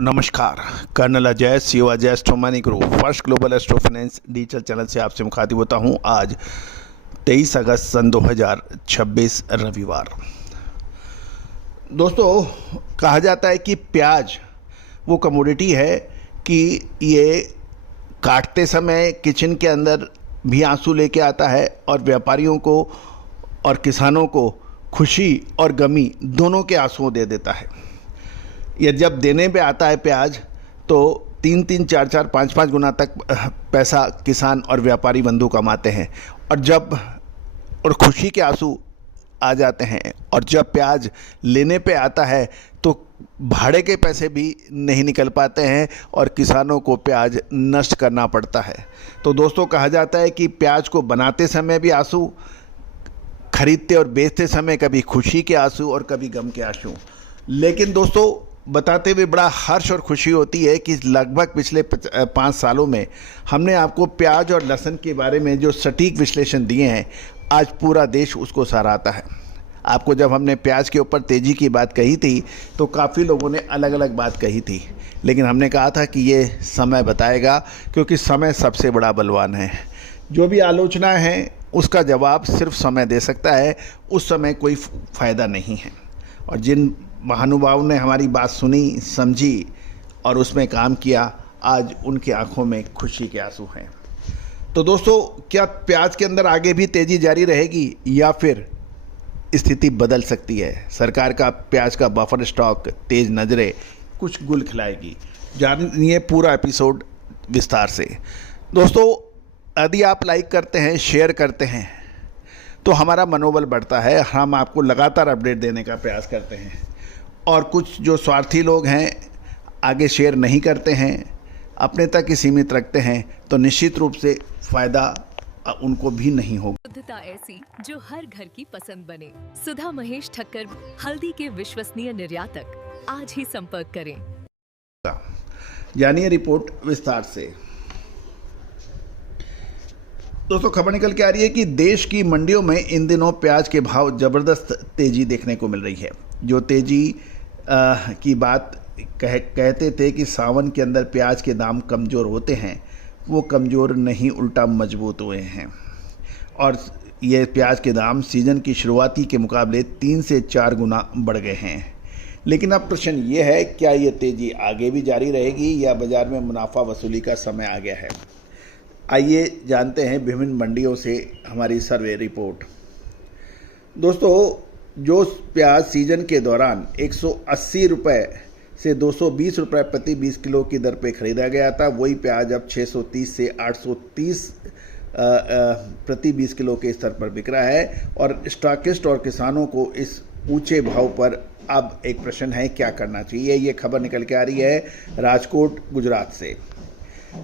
नमस्कार। Colonel Ajay CO Ajay Astromoney group first global astro finance digital channel से आपसे मुखातिब होता हूं। आज 23 अगस्त सन 2026 रविवार। दोस्तों, कहा जाता है कि प्याज वो कमोडिटी है कि ये काटते समय किचन के अंदर भी आंसू लेके आता है और व्यापारियों को और किसानों को खुशी और गमी दोनों के आंसू दे देता है। ये जब देने पे आता है प्याज तो 3-3, 4-4, 5-5 गुना तक पैसा किसान और व्यापारी बंधु कमाते हैं। और जब और खुशी के आंसू आ जाते हैं और जब प्याज लेने पे आता है तो भाड़े के पैसे भी नहीं निकल पाते हैं और किसानों को प्याज नष्ट करना पड़ता है। तो दोस्तों, कहा जाता है कि प्याज को बनाते समय भी आंसू, खरीदते और बेचते समय कभी खुशी के आंसू और कभी गम के आंसू। लेकिन दोस्तों, बताते हुए बड़ा हर्ष और खुशी होती है कि लगभग पिछले 5 सालों में हमने आपको प्याज और लहसुन के बारे में जो सटीक विश्लेषण दिए हैं, आज पूरा देश उसको सराहता है। आपको जब हमने प्याज के ऊपर तेज़ी की बात कही थी तो काफ़ी लोगों ने अलग अलग बात कही थी, लेकिन हमने कहा था कि ये समय बताएगा, क्योंकि समय सबसे बड़ा बलवान है। जो भी आलोचना है उसका जवाब सिर्फ समय दे सकता है, उस समय कोई फ़ायदा नहीं है। और जिन महानुभाव ने हमारी बात सुनी, समझी और उसमें काम किया, आज उनकी आंखों में खुशी के आंसू हैं। तो दोस्तों, क्या प्याज के अंदर आगे भी तेज़ी जारी रहेगी या फिर स्थिति बदल सकती है? सरकार का प्याज का बफर स्टॉक तेज़ नज़रें कुछ गुल खिलाएगी। जानिए पूरा एपिसोड विस्तार से। दोस्तों, यदि आप लाइक करते हैं, शेयर करते हैं तो हमारा मनोबल बढ़ता है। हम आपको लगातार अपडेट देने का प्रयास करते हैं। और कुछ जो स्वार्थी लोग हैं, आगे शेयर नहीं करते हैं, अपने तक ही सीमित रखते हैं, तो निश्चित रूप से फ़ायदा उनको भी नहीं होगा। शुद्धता ऐसी जो हर घर की पसंद बने। सुधा महेश ठक्कर, हल्दी के विश्वसनीय निर्यातक। आज ही संपर्क करें। जानिए रिपोर्ट विस्तार से। दोस्तों, खबर निकल के आ रही है कि देश की मंडियों में इन दिनों प्याज के भाव ज़बरदस्त तेज़ी देखने को मिल रही है। जो तेज़ी की बात कहते थे कि सावन के अंदर प्याज के दाम कमज़ोर होते हैं, वो कमज़ोर नहीं, उल्टा मजबूत हुए हैं। और ये प्याज के दाम सीज़न की शुरुआती के मुकाबले 3 से 4 गुना बढ़ गए हैं। लेकिन अब प्रश्न ये है, क्या ये तेज़ी आगे भी जारी रहेगी या बाज़ार में मुनाफा वसूली का समय आ गया है? आइए जानते हैं विभिन्न मंडियों से हमारी सर्वे रिपोर्ट। दोस्तों, जो प्याज सीजन के दौरान 180 रुपये से 220 रुपये प्रति 20 किलो की दर पे खरीदा गया था, वही प्याज अब 630 से 830 प्रति 20 किलो के स्तर पर बिक रहा है। और स्टॉकिस्ट और किसानों को इस ऊंचे भाव पर अब एक प्रश्न है, क्या करना चाहिए? ये खबर निकल के आ रही है राजकोट, गुजरात से।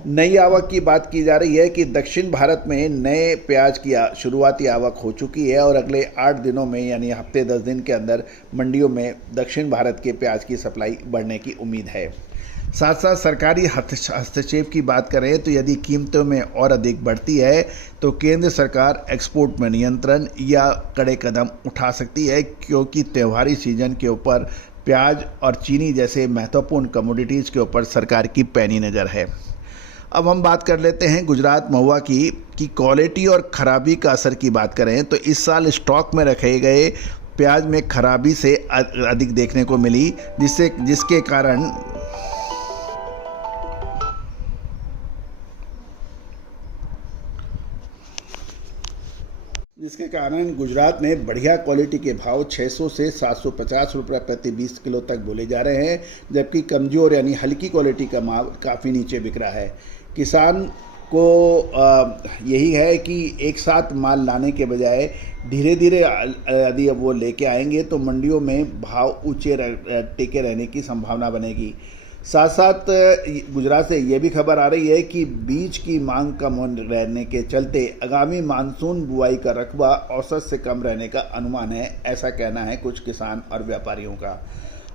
नई आवक की बात की जा रही है कि दक्षिण भारत में नए प्याज की शुरुआती आवक हो चुकी है और अगले 8 दिनों में, यानी हफ्ते 10 दिन के अंदर मंडियों में दक्षिण भारत के प्याज की सप्लाई बढ़ने की उम्मीद है। साथ साथ सरकारी हस्तक्षेप की बात करें तो यदि कीमतों में और अधिक बढ़ती है तो केंद्र सरकार एक्सपोर्ट में नियंत्रण या कड़े कदम उठा सकती है, क्योंकि त्योहारी सीजन के ऊपर प्याज और चीनी जैसे महत्वपूर्ण कमोडिटीज़ के ऊपर सरकार की पैनी नज़र है। अब हम बात कर लेते हैं गुजरात महुआ की क्वालिटी और ख़राबी का असर की बात करें तो इस साल स्टॉक में रखे गए प्याज में खराबी से अधिक देखने को मिली, जिसके कारण गुजरात में बढ़िया क्वालिटी के भाव 600 से 750 रुपये प्रति 20 किलो तक बोले जा रहे हैं, जबकि कमज़ोर यानी हल्की क्वालिटी का माल काफ़ी नीचे बिक रहा है। किसान को यही है कि एक साथ माल लाने के बजाय धीरे धीरे यदि वो लेके आएंगे तो मंडियों में भाव ऊंचे टिके रहने की संभावना बनेगी। साथ साथ गुजरात से ये भी खबर आ रही है कि बीज की मांग कम रहने के चलते आगामी मानसून बुआई का रकबा औसत से कम रहने का अनुमान है, ऐसा कहना है कुछ किसान और व्यापारियों का।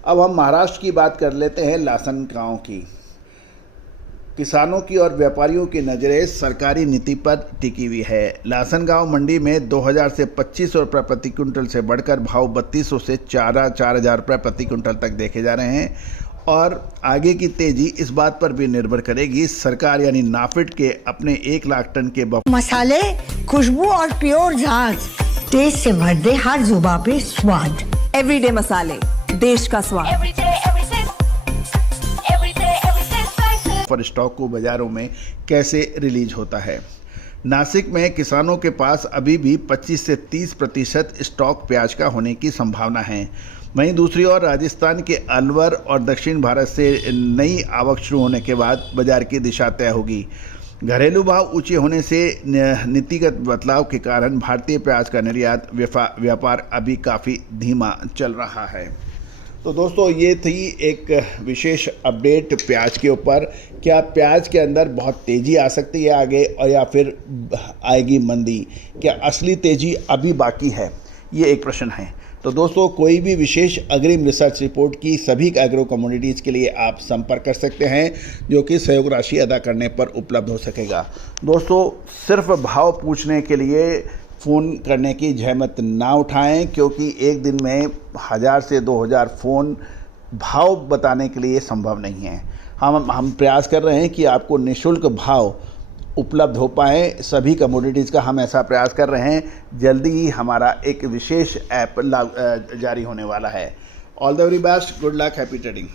अब हम महाराष्ट्र की बात कर लेते हैं, लासनगांव की। किसानों की और व्यापारियों की नज़रें सरकारी नीति पर टिकी हुई है। लासनगांव मंडी में 2000 से 2500 रुपये प्रति क्विंटल से बढ़कर भाव 3200 से 4000 रुपये प्रति क्विंटल तक देखे जा रहे हैं और आगे की तेजी इस बात पर भी निर्भर करेगी सरकार यानी नाफेड के अपने 1 लाख टन के मसाले, खुशबू और प्योर झाग, टेस्ट से भर दे हर जुबां पे स्वाद। एवरीडे मसाले, देश का स्वाद। पर स्टॉक को बाजारों में कैसे रिलीज होता है। नासिक में किसानों के पास अभी भी 25 से 30% स्टॉक प्याज का होने की संभावना है। वहीं दूसरी ओर राजस्थान के अलवर और दक्षिण भारत से नई आवक शुरू होने के बाद बाजार की दिशा तय होगी। घरेलू भाव ऊंचे होने से नीतिगत बदलाव के कारण भारतीय प्याज का निर्यात व्यापार अभी काफ़ी धीमा चल रहा है। तो दोस्तों, ये थी एक विशेष अपडेट प्याज के ऊपर। क्या प्याज के अंदर बहुत तेज़ी आ सकती है आगे, और या फिर आएगी मंदी? क्या असली तेज़ी अभी बाकी है? ये एक प्रश्न है। तो दोस्तों, कोई भी विशेष अग्रिम रिसर्च रिपोर्ट की सभी एग्रो कमोडिटीज़ के लिए आप संपर्क कर सकते हैं, जो कि सहयोग राशि अदा करने पर उपलब्ध हो सकेगा। दोस्तों, सिर्फ भाव पूछने के लिए फ़ोन करने की जहमत ना उठाएं, क्योंकि एक दिन में 1000 से 2000 फ़ोन भाव बताने के लिए संभव नहीं है। हम प्रयास कर रहे हैं कि आपको निःशुल्क भाव उपलब्ध हो पाए सभी कमोडिटीज़ का। हम ऐसा प्रयास कर रहे हैं। जल्दी ही हमारा एक विशेष ऐप जारी होने वाला है। All the very best, good luck, happy trading.